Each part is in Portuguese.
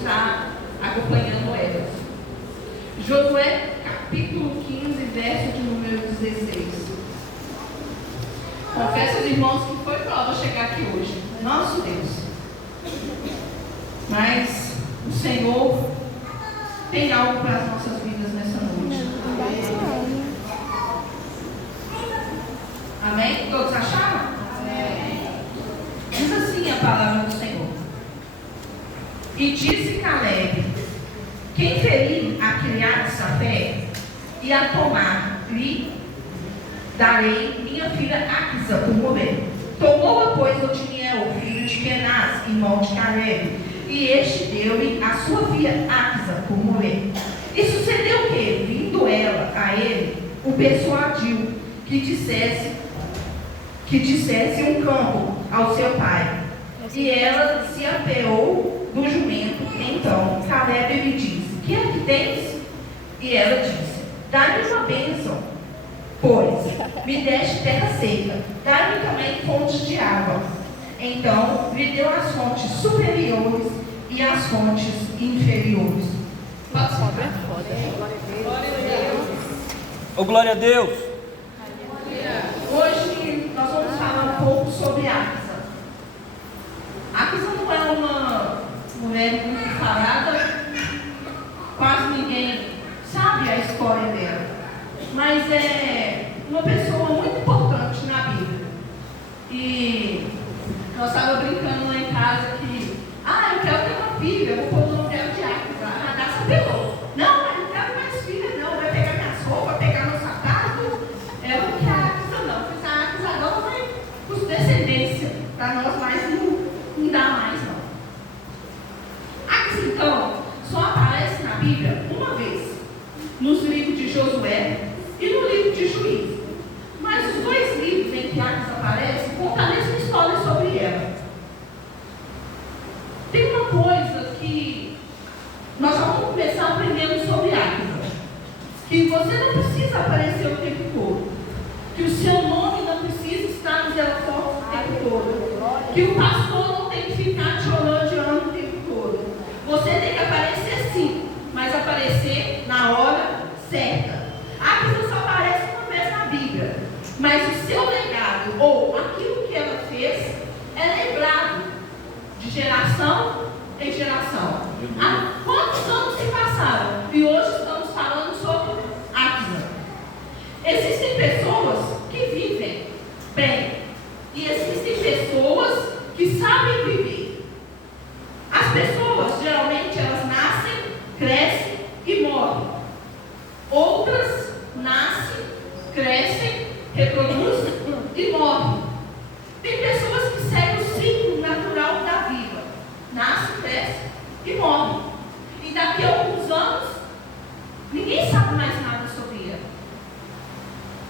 estar acompanhando elas. Josué, capítulo 15, verso de número 16. Confesso aos irmãos que foi prova chegar aqui hoje. Nosso Deus. Mas o Senhor tem algo para as nossas vidas nessa noite. Amém? Todos acharam? Amém. Diz assim a palavra do Senhor. E disse Caleb: quem ferir a criança a fé e a tomar, lhe darei minha filha Áquisa por morrer. Tomou-a, pois, Otiniel, filho de Kenaz, irmão de Caleb, e este deu-lhe a sua filha Áquisa por morrer. E sucedeu que, vindo ela a ele, o persuadiu que dissesse um campo ao seu pai. E ela se apeou do jumento. Então Caleb lhe disse: que é que tens? E ela disse: dá-me uma bênção, pois me deste terra seca, dá-me também fontes de água. Então lhe deu as fontes superiores e as fontes inferiores. Oh, glória a Deus! Hoje nós vamos falar um pouco sobre Áquisa. Áquisa não é uma mulher muito falada, quase ninguém sabe a história dela, mas é uma pessoa muito importante na Bíblia. E nós estávamos brincando lá em casa que, eu quero ter uma filha, eu vou pôr o nome dela de Áquisa. A Radassa pegou. Não, mas não quero mais filha, não. Vai pegar minhas roupas, vai pegar meu sapato. Ela não quer a Áquisa, não. Porque a Áquisa agora vai com descendência. Para nós mais não dá mais, não. Áquisa, então, só aparece na Bíblia uma vez. Nos livros de Josué e no livro de Juízes. Mas os dois livros em que Áquisa aparece contam a mesma história sobre ela. Tem uma coisa que nós já vamos começar aprendendo sobre Áquisa. Que você não precisa aparecer o tempo todo. Que o seu nome não precisa estar nos holofotes o tempo todo. Que o pastor não tem que ficar te elogiando o tempo todo. Você tem que aparecer sim, mas aparecer na hora certa. Áquisa só aparece uma vez na Bíblia. Mas o seu legado, ou aquilo que ela fez, é lembrado de geração em geração. Há quantos anos se passaram? E hoje estamos falando sobre Áquisa. Existem pessoas que vivem bem. E existem pessoas que sabem viver. As pessoas, geralmente, elas nascem, crescem e morrem. Outras nascem, crescem, reproduzem e morrem. Tem pessoas que seguem o ciclo natural da vida. Nasce, cresce e morre. E daqui a alguns anos, ninguém sabe mais nada sobre ela.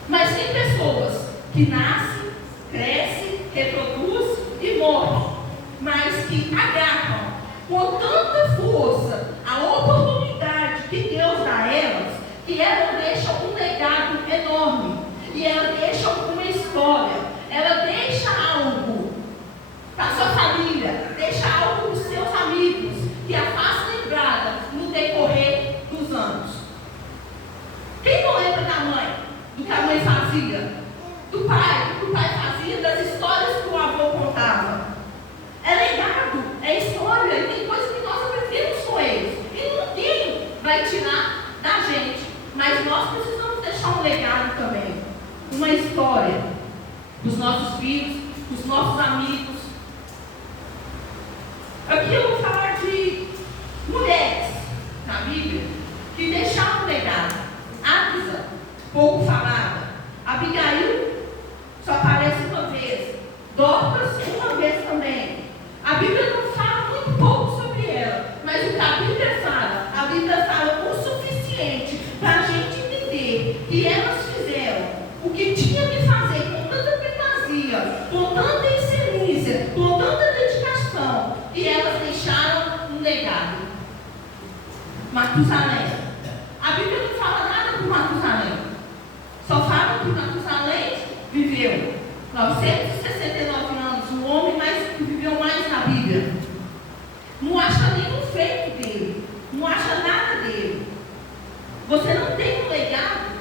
Mas tem pessoas que nascem, crescem, reproduzem e morrem. Mas que agarram com tanta força a oportunidade que Deus dá a elas, que elas deixam um legado enorme. E ela deixa uma história. Ela deixa algo para a sua família, deixa algo para os seus amigos, que a faz lembrada no decorrer dos anos. Quem não lembra da mãe? Do que a mãe fazia? Do pai? Do que o pai fazia? Das histórias que o avô contava? É legado, é história, e tem coisas que nós aprendemos com eles. E ninguém vai tirar da gente. Mas nós precisamos deixar um legado também. Uma história dos nossos filhos, dos nossos amigos. Aqui eu vou falar de mulheres na Bíblia que deixaram um legado. Áquisa, pouco falada. Abigail só aparece uma vez. Dorcas, uma vez também. A Bíblia não fala muito pouco sobre ela, mas o que a Bíblia fala o suficiente para a gente entender que elas fizeram o que tinha que fazer com tanta primazia, com tanta excelência, com tanta dedicação, e elas deixaram um legado. Matusalém. A Bíblia não fala nada com Matusalém. Só fala que Matusalém viveu 969 anos, o homem que viveu mais na Bíblia. Não acha nenhum feito dele, não acha nada dele. Você não tem um legado,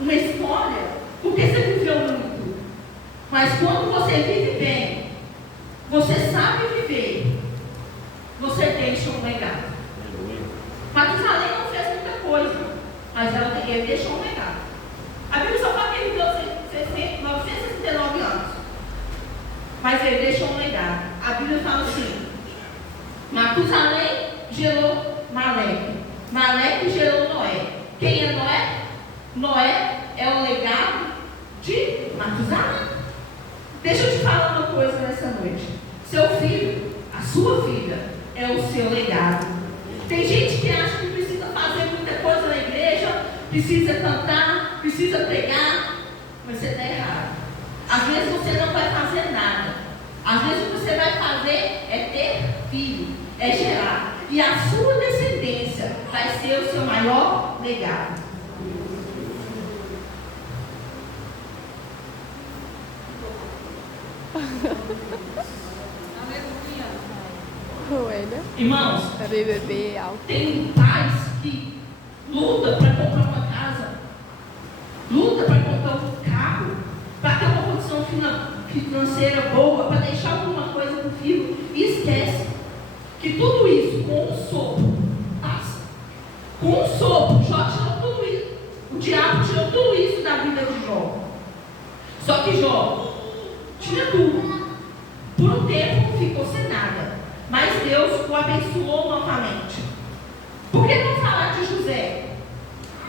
uma história, porque você viveu muito. Mas quando você vive bem, você sabe viver, você deixa um legado. Matusalém não fez muita coisa, mas ele deixou um legado. A Bíblia só fala que ele viveu 969 anos, mas ele deixou um legado. A Bíblia fala assim: Matusalém gerou Maleque, Maleque gerou Noé. Quem é Noé? Noé é o legado de Matusalém. Deixa eu te falar uma coisa nessa noite. Seu filho, a sua filha, é o seu legado. Tem gente que acha que precisa fazer muita coisa na igreja, precisa cantar, precisa pregar, mas você está errado. Às vezes você não vai fazer nada. Às vezes o que você vai fazer é ter filho, é gerar. E a sua descendência vai ser o seu maior legado. Irmãos, tem pais que lutam para comprar uma casa, lutam para comprar um carro, para ter uma condição financeira boa, para deixar alguma coisa para o filho, e esquece que tudo isso, com um sopro, passa. Com um sopro, Jó tirou tudo isso. O diabo tirou tudo isso da vida de Jó. Só que Jó tinha tudo. Por um tempo ficou sem nada. Mas Deus o abençoou novamente. Por que não falar de José?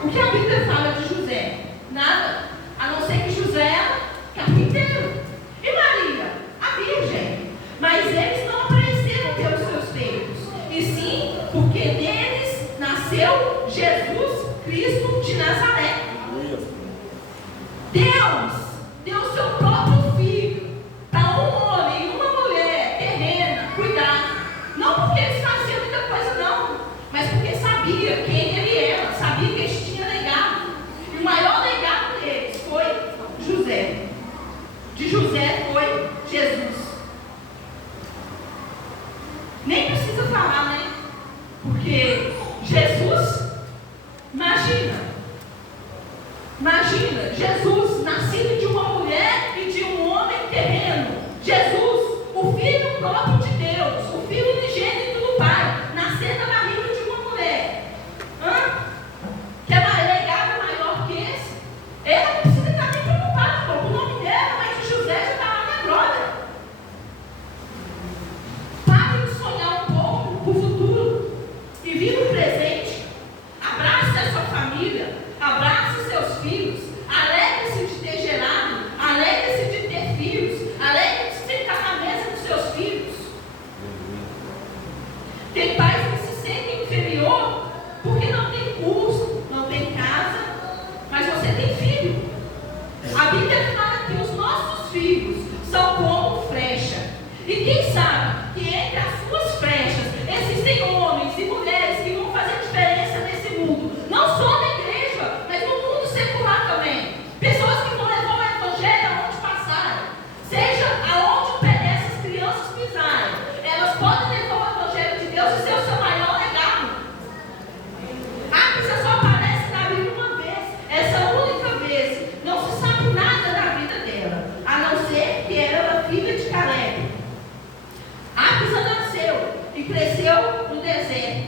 O que a Bíblia fala de José? Nada, a não ser que José era carpinteiro. E Maria, a Virgem. Mas eles não apareceram pelos seus feitos, e sim porque deles nasceu Jesus Cristo de Nazaré. Deus deu o seu próprio filho para um homem e uma mulher terrena cuidar. Não porque eles faziam muita coisa, não, mas porque sabia quem ele era, sabia que eles tinham legado. E o maior legado deles foi José. De José foi Jesus. Nem precisa falar, né? Porque Jesus, imagina, Jesus, nascido de uma mulher e de um homem terreno. Jesus, o Filho próprio de Deus, o Filho unigênito do Pai, nascer da barriga de uma mulher. Quer mais legado maior que esse? Ele não precisa estar nem preocupado com o nome dela, mas de José já está lá na glória. Pare de sonhar um pouco com o futuro e viva o presente. Abrace a sua família, abrace seus filhos, alegre-se de ter gerado, alegre-se de ter filhos, alegre-se de sentar na mesa dos seus filhos. Tem pais que se sentem inferior porque não tem curso, não tem casa, mas você tem filho. A Bíblia fala que os nossos filhos são como flecha. E quem sabe que entre as suas flechas existem homens e mulheres que vão fazer diferença nesse mundo, não só na igreja, mas no mundo secular também. Pessoas que vão levar o evangelho aonde passarem, seja aonde o pé dessas crianças pisarem, elas podem levar o evangelho de Deus e ser o seu maior legado. Você só aparece na Bíblia uma vez, essa única vez, não se sabe nada da vida dela, a não ser que ela era filha de Caleb. Águisa nasceu e cresceu no deserto,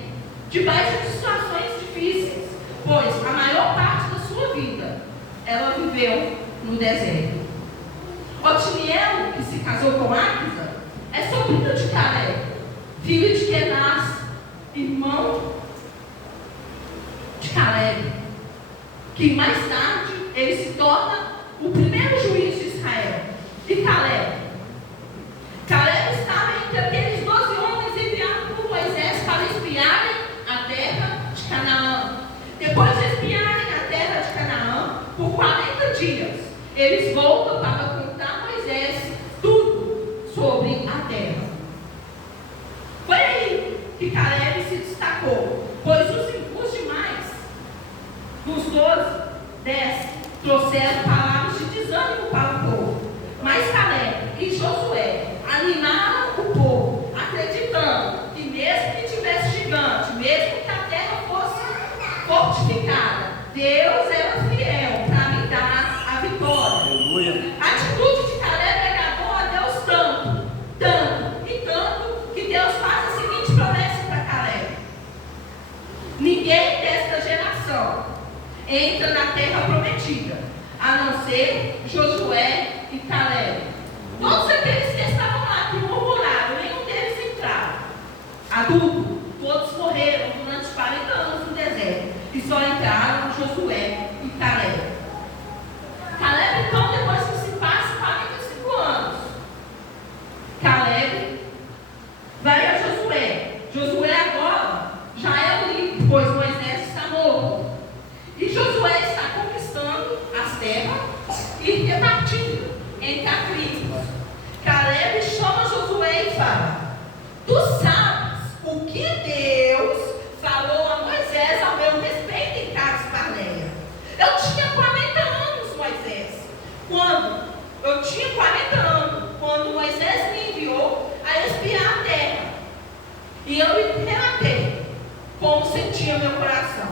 debaixo de situações difíceis, pois a maior parte da sua vida ela viveu no deserto. Otiniel, que se casou com Águisa, é sobrinho de Caleb, filho de Kenaz, irmão de Caleb, que mais tarde ele se torna o primeiro juiz de Israel. E Caleb estava entre aqueles 12 homens enviados por Moisés para espiarem a terra de Canaã. Depois de espiarem a terra de Canaã por 40 dias, eles voltam para contar a Moisés tudo sobre a terra. Foi aí que Caleb se destacou, pois os demais, dos 12, 10 trouxeram palavras de desânimo para o povo. Mas Caleb e Josué animaram o povo, acreditando que mesmo que tivesse entra na terra prometida, a não ser Josué e Caleb. Todos aqueles que estavam lá, que murmuraram, nenhum deles entraram. Adulto, todos morreram durante 40 anos no deserto, e só entraram Josué e Caleb. Caleb, então, depois que se passa 45 anos, Caleb vai a Josué. Josué agora já é o líder, pois Moisés está morto. E Josué está conquistando as terras e repartindo entre as tribos. Caleb chama Josué e fala: tu sabes o que Deus falou a Moisés ao meu respeito em Cades Barneia. Eu tinha 40 anos, Moisés. Eu tinha 40 anos, quando Moisés me enviou a espiar a terra. E eu lhe relatei como sentia meu coração.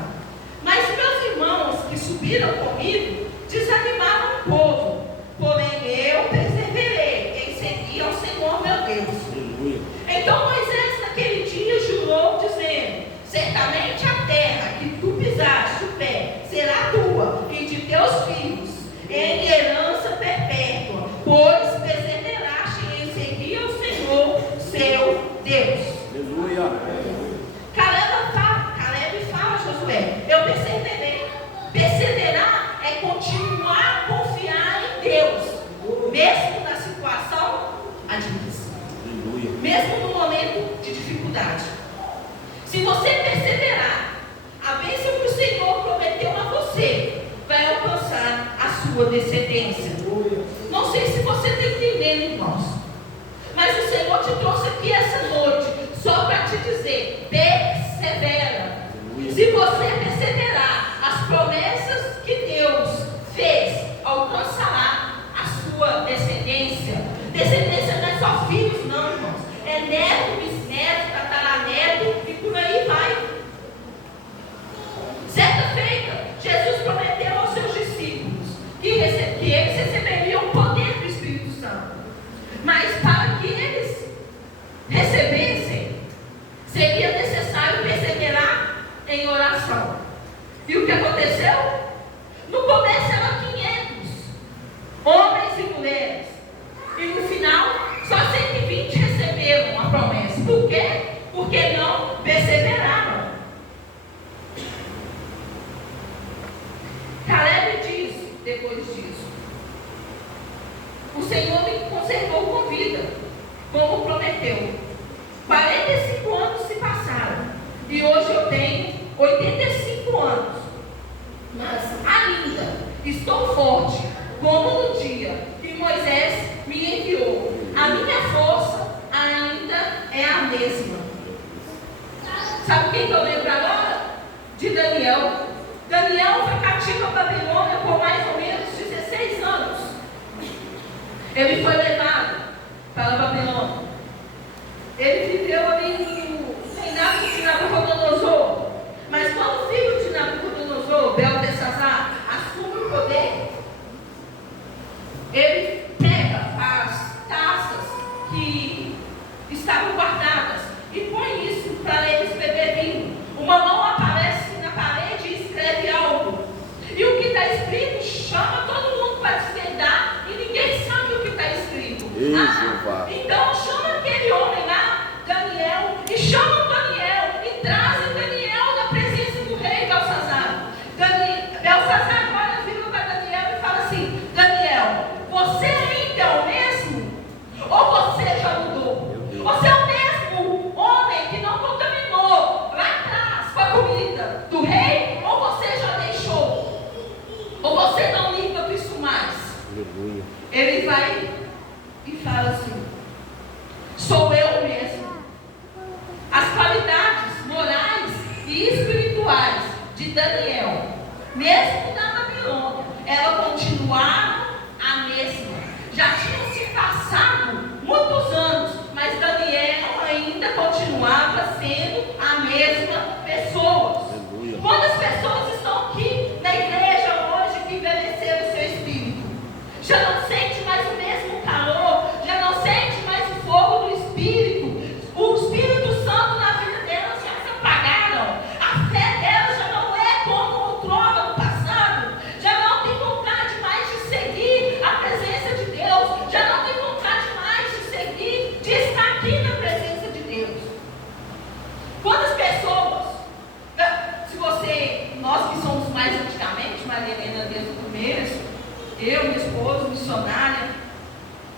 Mas meus irmãos que subiram comigo desanimaram o povo. Porém eu perseverei em seguir ao Senhor meu Deus. Então Moisés naquele dia jurou, dizendo: certamente a terra que tu pisaste o pé será tua e de teus filhos em herança perpétua, pois perseveraste em seguir ao Senhor seu Deus. Aleluia. Caleb fala a Josué: eu perseverei. Perseverar é continuar a confiar em Deus, mesmo na situação adversa, mesmo no momento de dificuldade. Se você perseverar, a bênção que o Senhor prometeu a você vai alcançar a sua descendência. Não sei se você está entendendo, irmãos, mas o Senhor te trouxe aqui essa noite só para te dizer: persevera. Se você perseverar, as promessas que Deus fez alcançará a sua descendência. Descendência não é só filhos, não, irmãos. É neto, bisneto, tataraneto e por aí vai. Certa feita, Jesus prometeu aos seus discípulos que eles receberiam o poder do Espírito Santo. Mas para que eles recebessem, seria necessário perseverar em oração. E o que aconteceu? No começo eram 500 homens e mulheres. E no final, só 120 receberam a promessa. Por quê? Porque não perseveraram. Caleb diz, depois disso: o Senhor me conservou com vida, como prometeu. 45 anos se passaram, e hoje eu tenho 85 anos. Mas ainda estou forte, como no dia que Moisés me enviou. A minha força ainda é a mesma. Sabe quem que eu lembro agora? De Daniel. Daniel foi cativo à Babilônia por mais ou menos 16 anos. Ele foi levado para a Babilônia. Ele viveu ali no reinado de Nabucodonosor. Mas quando o filho de Nabucodonosor, Beltesazar, assume o poder, ele pega as taças que estavam guardadas e põe isso para eles beber vinho. Uma mão aparece na parede e escreve algo. E o que está escrito chama todo mundo para desvendar e ninguém sabe o que está escrito. Então chama aquele homem lá, Daniel, e chama Daniel e trazem Daniel na presença do rei Belsazar. Belsazar agora vira para Daniel e fala assim: Daniel, você ainda é o mesmo? Ou você já mudou? Você é o mesmo homem que não contaminou lá atrás com a comida do rei? Ou você já deixou? Ou você não liga para isso mais? Ele vai e fala assim: sou eu mesmo. As qualidades morais e espirituais de Daniel, mesmo na Babilônia, elas continuaram a mesma. Já tinham se passado muitos anos, mas Daniel ainda continuava sendo a mesma pessoa. Quantas pessoas estão aqui na igreja hoje que envelheceram o seu espírito? Já não sente mais o mesmo calor, já não sente mais o fogo do Espírito. O Espírito Santo na vida delas já se apagaram. A fé delas já não é como outrora no passado. eu, minha esposa, missionária,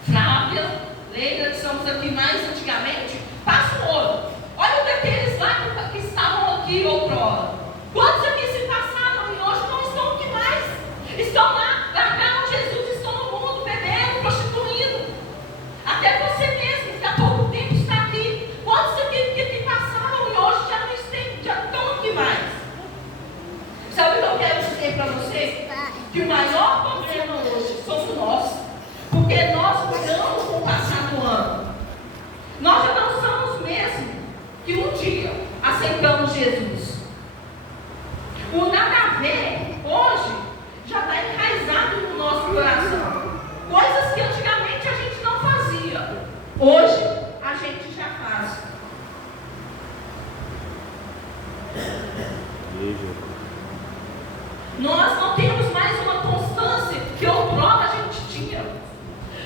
Flávia, Leila, que estamos aqui mais antigamente, passa o ouro. Olha daqueles lá que estavam aqui outrora. Quantos aqui se passaram e hoje não estão aqui mais? Estão lá, largaram Jesus, estão no mundo, bebendo, prostituindo. Até você mesmo, que há pouco tempo está aqui. Quantos aqui que passaram e hoje já estão aqui mais? Sabe o que eu quero dizer para você? Que o maior problema hoje somos nós. Porque nós mudamos com o passar do ano. Nós já não somos mesmo que um dia aceitamos Jesus. O nada a ver hoje já está enraizado no nosso coração. Coisas que antigamente a gente não fazia, hoje a gente já faz. Nós não temos mais uma constância que outrora a gente tinha.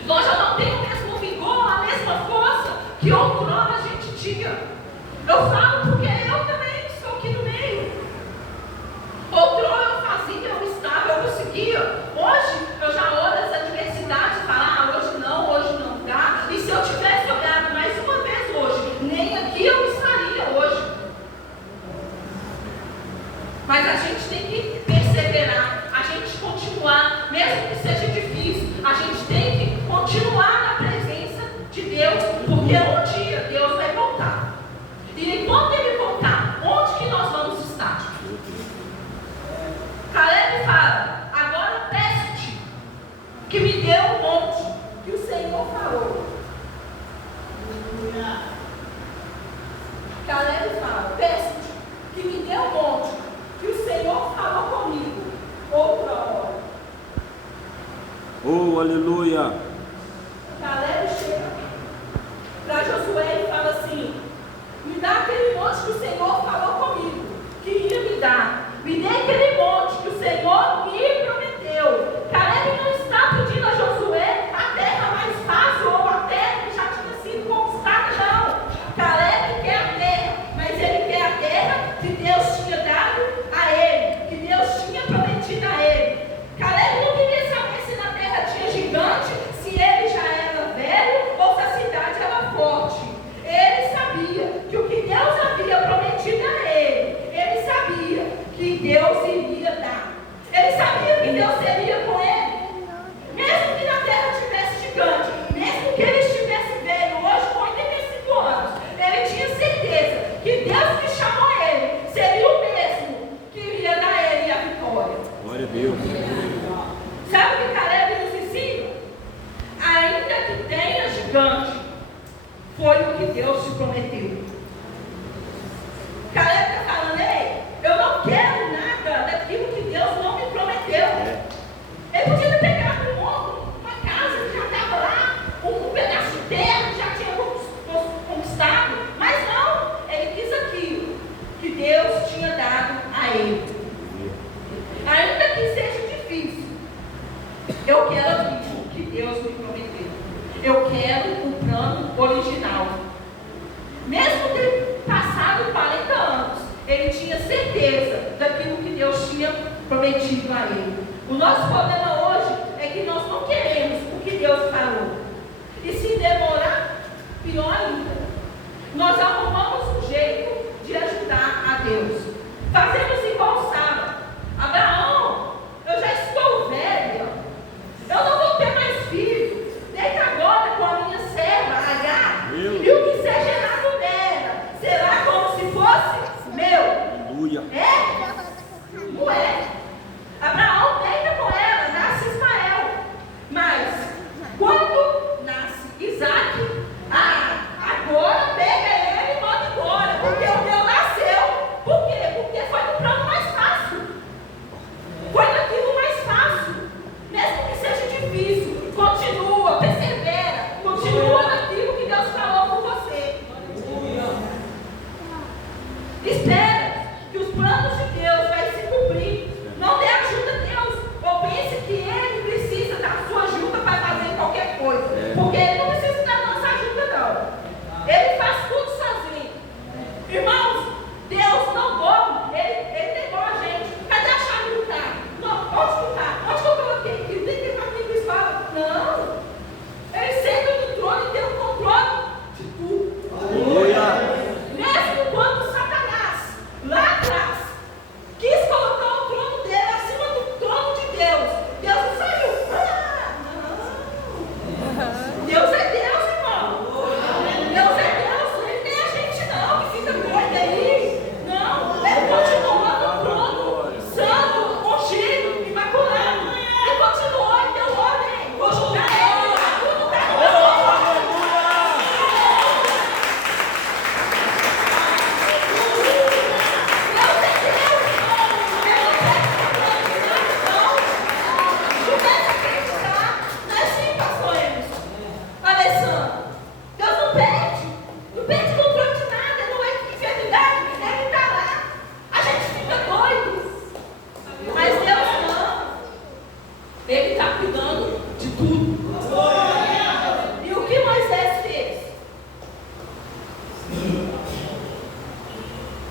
Nós já não temos o mesmo vigor, a mesma força que outrora a gente tinha. Eu falo porque eu também estou aqui no meio. Outrora eu fazia, eu estava, eu conseguia. Hoje eu já olho as adversidades e falo, hoje não dá. E se eu tivesse olhado mais uma vez hoje, nem aqui eu estaria hoje. Mas a gente tem que perseverar, a gente continuar, mesmo que seja difícil, a gente tem que continuar na presença de Deus, porque um dia Deus vai voltar. E quando Ele voltar, onde que nós vamos estar? Caleb fala, agora peço-te que me dê um monte que o Senhor falou. Caleb fala, peço-te que me dê um monte que o Senhor falou comigo outra hora. Oh, aleluia! Caleb chega para Josué e fala assim, me dá aquele monte que o Senhor falou comigo, que ia me dar. Me dê aquele monte que o Senhor me prometeu. Caleb não está pedindo a Josué a terra mais fácil ou a terra que já tinha sido conquistada, não. Caleb quer a terra, mas ele quer a terra que Deus tinha dado a ele, que Deus tinha prometido a ele. Caleb não queria saber se na terra tinha gigante, se ele já era velho ou se a cidade era forte. Ele sabia que o que Deus havia prometido a ele sabia que Deus iria dar. Ele sabia que Deus seria com ele. Mesmo que na terra tivesse gigante, mesmo que ele estivesse velho, hoje com 85 anos, ele tinha certeza que Deus que chamou ele seria o mesmo que iria dar a ele a vitória. Glória a Deus. Sabe o que Caleb nos ensina? Ainda que tenha gigante, foi o que Deus te prometeu. Caleb está falando, ei, eu não quero nada daquilo que Deus não me prometeu. Ele podia ter pegado um mundo, uma casa que já estava lá, um pedaço de terra que já tinha conquistado, mas não, ele quis aquilo que Deus tinha dado a ele. Ainda que seja difícil, eu quero aquilo que Deus me prometeu. Eu quero o plano original. Mesmo ter passado 40 anos, ele tinha certeza daquilo que Deus tinha prometido a ele. O nosso problema hoje é que nós não queremos o que Deus falou. E se demorar, pior ainda. Nós arrumamos um jeito de ajudar a Deus. Fazemos igual Sara. Abraão, eu já estou velha. Eu não vou ter mais filhos. Deita agora com a minha serva, Agar. E o que seja gerado dela será como se fosse meu. Aleluia. Não é. Abraão deita com ela, nasce Ismael. Mas quando nasce Isaac, agora pega ele e manda embora, porque o meu nasceu. Por quê? Porque foi no plano mais fácil. Foi naquilo mais fácil. Mesmo que seja difícil, continua, persevera, continua naquilo que Deus falou por você. Espera que os planos de Deus vai se cumprir. Não dê ajuda a Deus, ou pense que Ele precisa da sua ajuda para fazer qualquer coisa. Porque Ele não precisa da nossa ajuda, não. Ele faz tudo sozinho. Irmãos, Deus não dorme. Ele negou a gente. Cadê a chave do carro? Não, onde que está? Onde que eu coloquei aqui? Nem tem para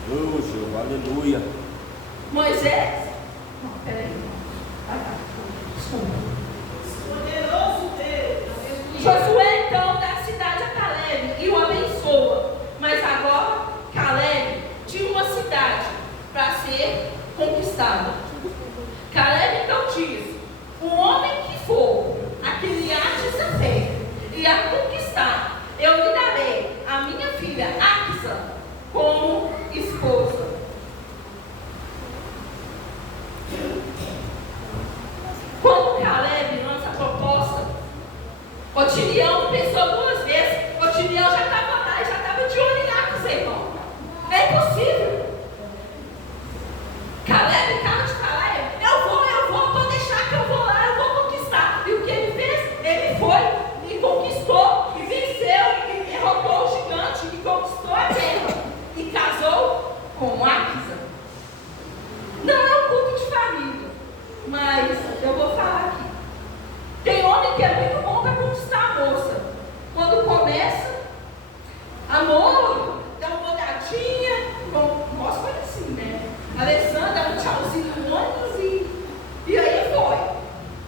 Senhor, aleluia. Moisés. Não, peraí. Vai lá. Desculpa. Poderoso Deus. Josué então dá a cidade a Caleb e o abençoa. Mas agora Caleb tinha uma cidade para ser conquistada. Caleb então diz: o homem que for a Kiriat Sefer e a conquistar, eu lhe darei a minha filha Axa como esposa. Quando Caleb lança a proposta, Otiniel pensou duas vezes. Otiniel já estava lá, já estava de olho em Axa, irmão. É impossível. Caleb, cara de Caleb, eu vou, pode deixar que eu vou lá, eu vou conquistar. E o que ele fez? Ele foi e conquistou, e venceu, e derrotou o gigante, e conquistou a terra, e casou com Axa. Não é um culto de família, mas eu vou falar aqui. Tem homem que é muito bom para conquistar a moça. Quando começa, amor, dá uma olhadinha, nossa, foi assim, né? Alessandra dá um tchauzinho no ônibus e aí foi.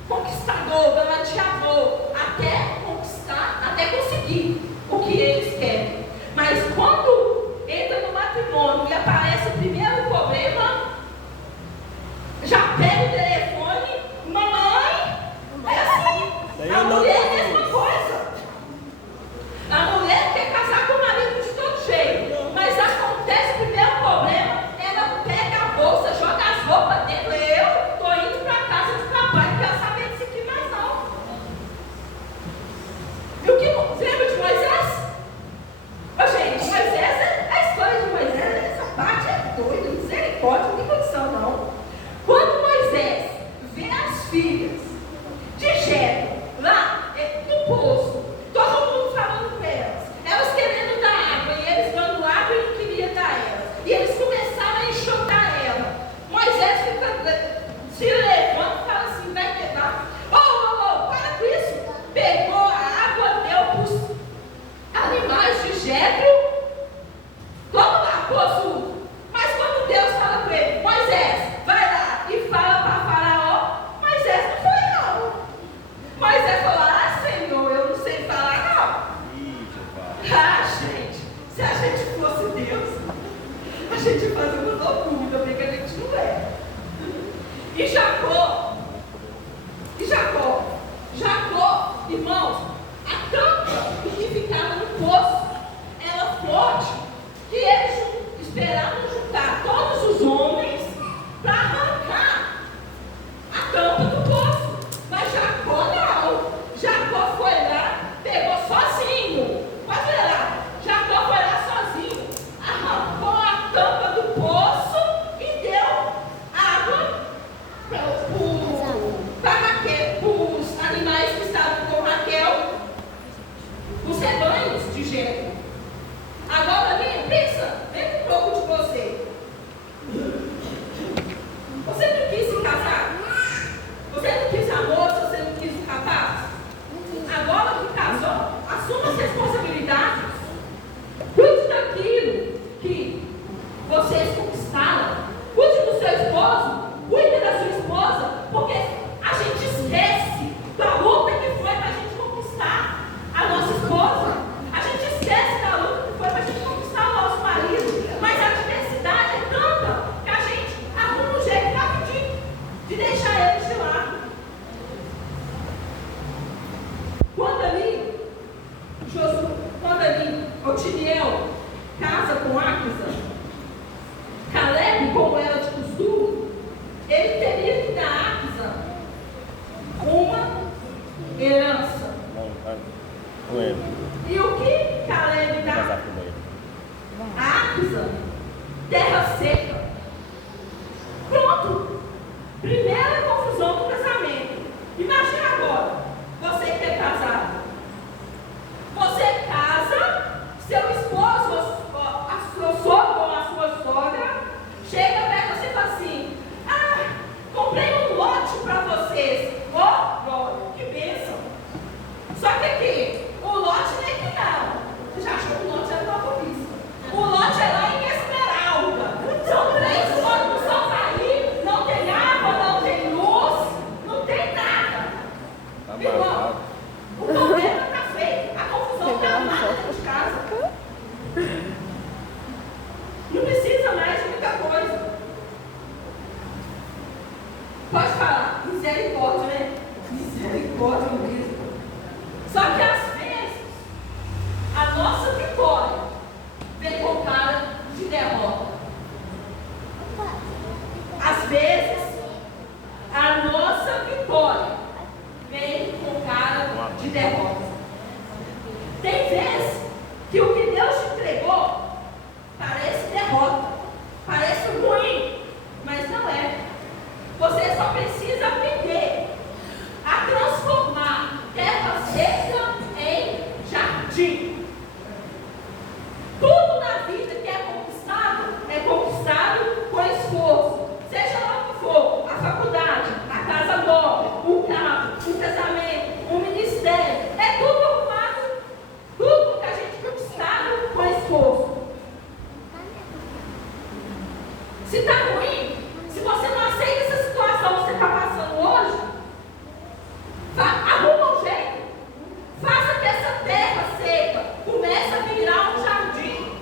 Conquistador, galanteador, até conquistar, até conseguir o que eles querem. Mas quando entra no matrimônio e aparece o primeiro problema, já pega o telefone, mamãe, é assim, a mulher é a mesma coisa. A mulher quer casar com o marido de todo jeito, mas acontece o primeiro problema, ela pega a bolsa, joga as roupas dentro. Eu estou indo para a casa de papai, não quero saber disso aqui mais não. E o que lembra de Moisés? Ô, gente, Moisés, a história de Moisés, essa parte é doida, misericórdia, não tem condição não. Quando Moisés vê as filhas de Jetro lá no poço, todo mundo falando com elas querendo dar água, e eles dando água e não queria dar elas, e eles começaram a enxotar ela. Moisés se levanta e fala assim: vai pegar, para com isso. Pegou a água, deu para os animais de Jetro. Toma lá, poço. Mas quando Deus fala com ele: Moisés, vai lá e fala para Faraó, Moisés não foi não. Moisés falou: Senhor, eu não sei falar não. Gente, se a gente fosse Deus, a gente ia fazer uma loucura, ainda bem que a gente não é. E Jacó, irmãos, a tampa que ficava no poço era forte, que eles esperavam juntar todos os homens para arrancar a tampa do poço. Mas Jacó não. Jacó foi lá, pegou sozinho. Pode ver lá. Jacó foi lá sozinho, arrancou a tampa do poço e deu água para Raquel, para os animais que estavam com Raquel, os rebanhos de Jetro. Agora, pensa, vem um pouco de você. Você não quis se casar? Você não quis a moça? Você não quis o rapaz? Agora que casou, assuma as responsabilidades. Cuide daquilo que vocês conquistaram. Cuide do seu esposo. Cuide da sua esposa. Porque a gente esquece da luta que foi para a gente conquistar a nossa esposa. A gente esquece da luta que foi para a gente conquistar o nosso marido. Mas a diversidade é tanta que a gente arruma um jeito rapidinho de deixar eles de lado. Quando ali Otiniel casa com Axa, Caleb, como era de costume, ele teria que dar a Axa uma herança. Não é. E o que Caleb dá? A Axa, terra seca. Pronto. Primeira confusão do casamento. Imagina agora, você que é casado. Você casa, seu esposo, a sua sogra ou a sua sogra, chega perto de você e fala assim: comprei um lote para vocês. Glória, que bênção. Só que aqui, o lote não é que não. Você já achou que o lote era Nova Vista? O lote é lá em Esmeralda. misericórdia mesmo. Só que às vezes, a nossa vitória vem com cara de derrota. Às vezes, a nossa vitória vem com cara de derrota. Tem vezes que o que Deus te entregou parece derrota, parece ruim, mas não é. Você só precisa aprender a transformar terra seca em jardim. Tudo na vida que é conquistado com esforço. Seja lá o que for, a faculdade, a casa nova, o carro, o casamento, o ministério, é tudo arrumado. Tudo que a gente conquistado com esforço. Se está ruim, se você não aceita essa situação que você está passando hoje, arruma um jeito. Faça que essa terra seca comece a virar um jardim.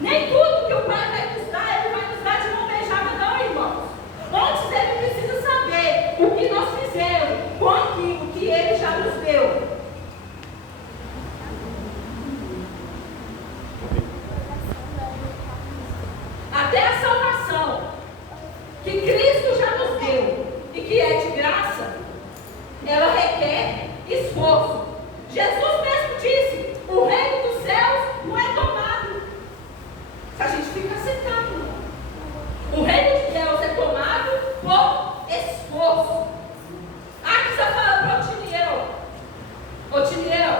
Nem tudo que o Pai vai nos dar, Ele vai nos dar de mão beijada, não, irmãos. Antes Ele precisa saber o que nós fizemos com aquilo que Ele já nos deu. Até a salvação que Cristo já nos deu e que é de graça, ela requer esforço. Jesus mesmo disse: o reino dos céus não é tomado se a gente fica aceitando, não. O reino de Deus é tomado por esforço. Precisa falar para o Otiniel: Otiniel,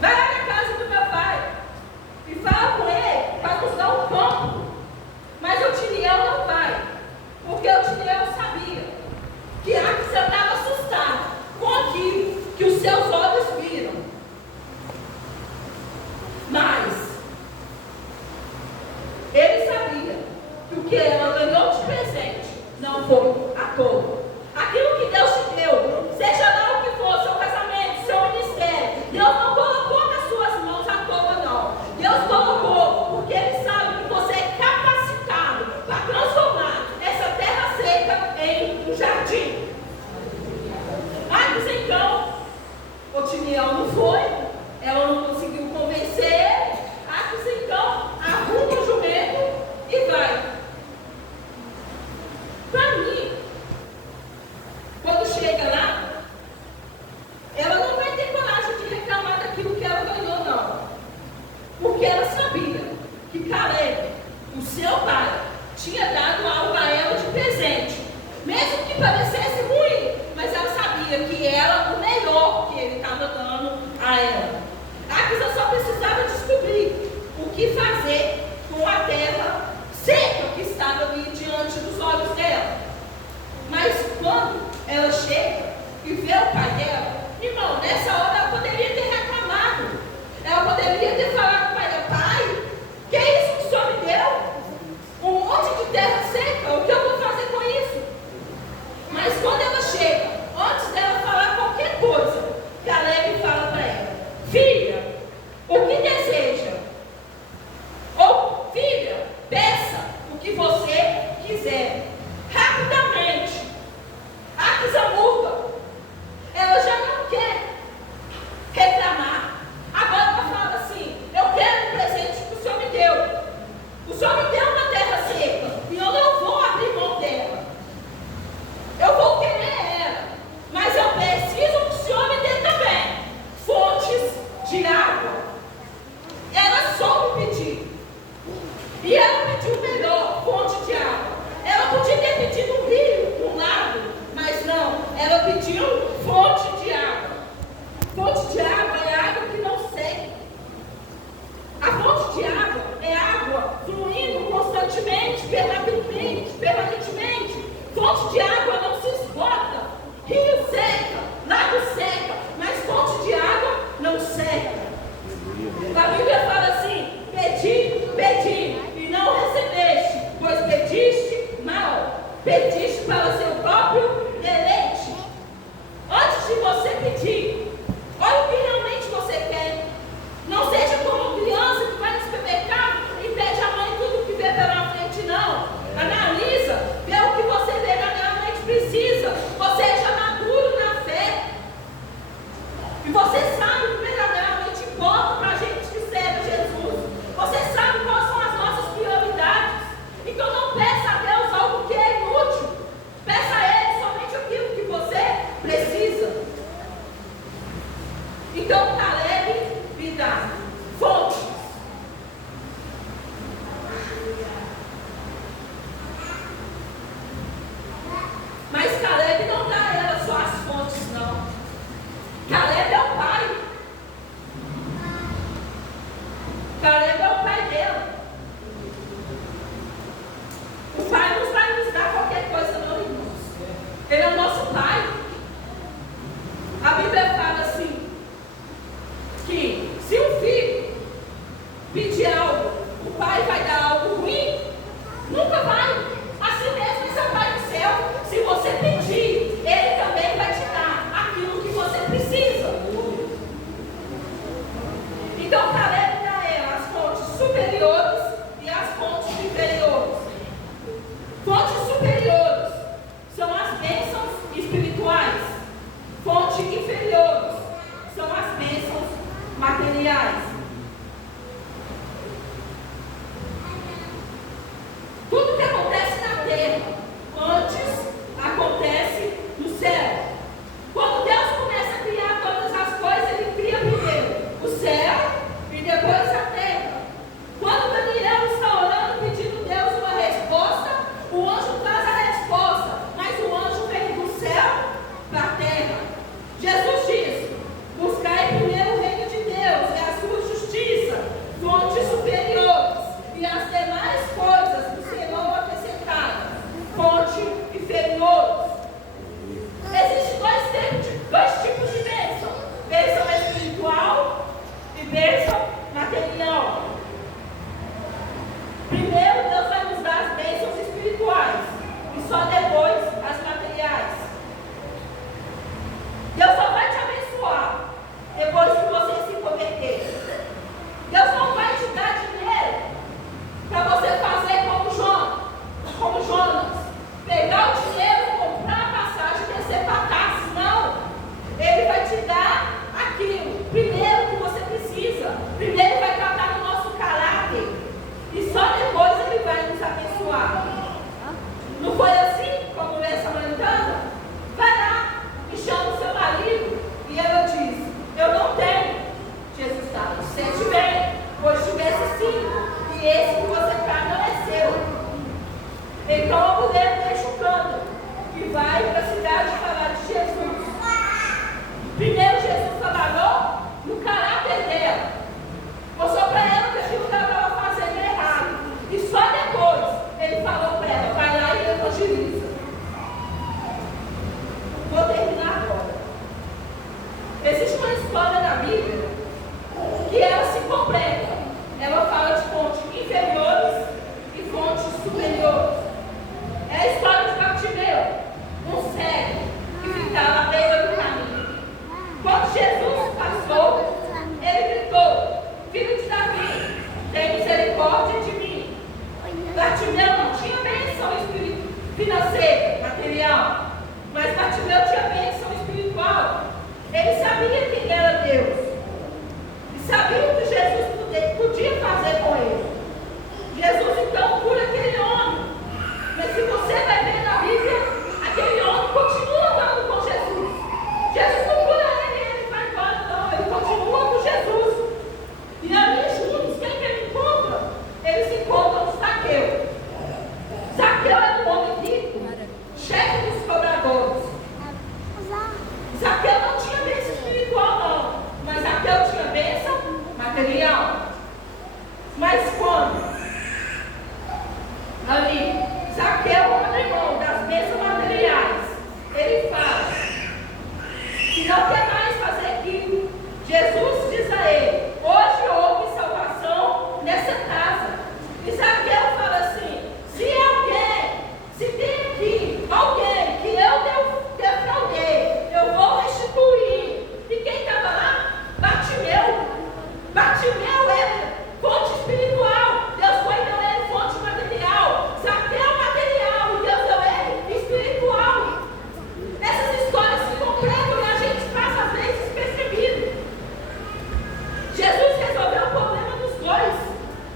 vai lá na casa do meu pai e fala com ele para nos dar um campo. Mas o Otiniel não vai, porque o Otiniel sabia que Axa estava assustado com aquilo que os seus olhos viram. Mas ele sabia que o que ela ganhou de presente não foi à toa. Aquilo que Deus te deu, seja lá o que for, seu casamento, seu ministério, Deus não colocou nas suas mãos à toa, não. Deus colocou porque Ele sabe que você é capacitado para transformar essa terra seca em um jardim. Mas então, Otiniel não foi, ela não conseguiu convencer ele. Então, arruma o jumento e vai. Para mim, quando chega lá, ela não vai ter coragem de reclamar daquilo que ela ganhou, não. Porque ela sabia que Caleb, o seu pai, tinha dado algo a ela de presente. Mesmo que parecesse ruim, mas ela sabia que era o melhor que ele estava dando a ela. Axa só precisava descobrir o que fazer com a terra seca que estava ali diante dos olhos dela. Mas quando ela chega e vê o pai dela, irmão, nessa hora ela poderia ter reclamado. Ela poderia ter falado para o pai dela: pai, que é isso que o senhor me deu? Um monte de terra seca, o que eu vou fazer com isso? Mas quando ela chega, antes dela falar qualquer coisa, Caleb fala para ela: filha, o que deseja? Ou filha, peça o que você quiser. Rapidamente, Axa muda. Ela já não quer reclamar. Agora ela fala assim: eu quero o presente que o senhor me deu. O senhor me deu uma terra seca e eu não vou abrir mão dela. Eu vou querer ela, mas eu preciso que o senhor me dê também fontes de água. Ela soube pedir. E ela pediu melhor fonte de água. Ela podia demais coisas que o Senhor acrescentadas, fonte inferiores. Existem dois tipos de bênção: bênção espiritual e bênção material. Primeiro, Deus vai nos dar as bênçãos espirituais e só depois as materiais. Deus só vai te abençoar depois que você se converter. Deus não vai te dar dinheiro para você fazer como Jonas, pegar o dinheiro, comprar a passagem e descer para cá. Não, Ele vai te dar aquilo primeiro que você precisa. Primeiro Ele vai tratar no nosso caráter e só depois Ele vai nos abençoar. Não foi assim como essa mãe? Vai lá e chama o seu marido e ela diz: eu não tenho. Jesus está: sente bem, pois tivesse 5 e esse que você está não é seu. Então a mulher deixa o cântaro e vai para a cidade falar de Jesus. Primeiro Jesus trabalhou no caráter dela, mostrou para ela que aquilo que ela estava fazendo é errado, e só depois Ele falou para ela: vai lá e evangeliza. Vou terminar agora. Existe uma história na Bíblia que ela se completa. Ela fala de fontes inferiores e fontes superiores. É a história de Bartimeu, um cego que ficava à beira do caminho. Quando Jesus passou, ele gritou: filho de Davi, tem misericórdia de mim. Bartimeu não tinha bênção financeira, material, mas Bartimeu tinha bênção espiritual. Ele sabia quem era Deus e sabia o que Jesus podia fazer com ele. Jesus então cura aquele homem, mas se você vai ver na Bíblia, aquele homem continua andando com Jesus. Jesus não cura ele e ele vai embora, não. Ele continua com Jesus. E ali juntos, quem que ele encontra? Ele se encontra com Zaqueu. Zaqueu era um homem rico, chefe dos cobradores. Zaqueu não tinha bênção espiritual, não, mas Zaqueu tinha bênção material. Mas quando ali Zaqueu abre mão das bênçãos materiais, ele fala que não quer mais fazer aquilo. Jesus diz a ele: hoje houve salvação nessa casa. E Zaqueu fala assim: se tem aqui alguém que eu defraudei, eu vou restituir. E quem estava lá? Bartimeu. Bartimeu era fonte espiritual. Deus foi e deu ele fonte material. Zaqueu material e Deus deu ele espiritual. Essas histórias se completam e a gente passa às vezes percebido. Jesus resolveu o problema dos dois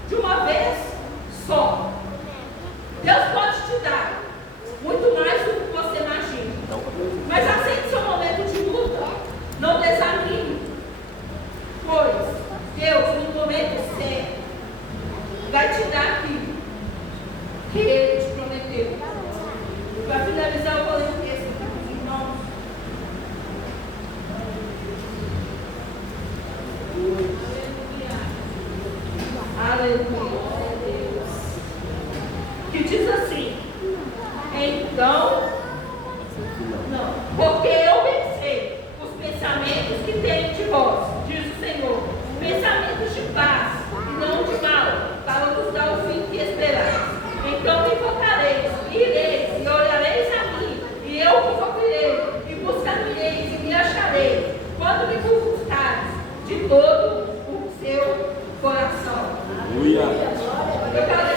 de uma vez só. Deus pode te dar muito mais do que você imagina, mas aceite seu momento de luta. Não desanime, pois Deus, no momento certo, vai te dar aquilo que Ele te prometeu. Para finalizar, eu vou ler um texto aqui para os irmãos. Aleluia. Que diz assim: então, não, porque eu pensei os pensamentos que tenho de vós, diz o Senhor, pensamentos de paz e não de mal, para vos dar o fim que esperais. Então me invocareis, ireis e orareis a mim, e eu vos ouvirei, e buscareis e me achareis, quando me buscareis de todo o seu coração. Aleluia. Eu quero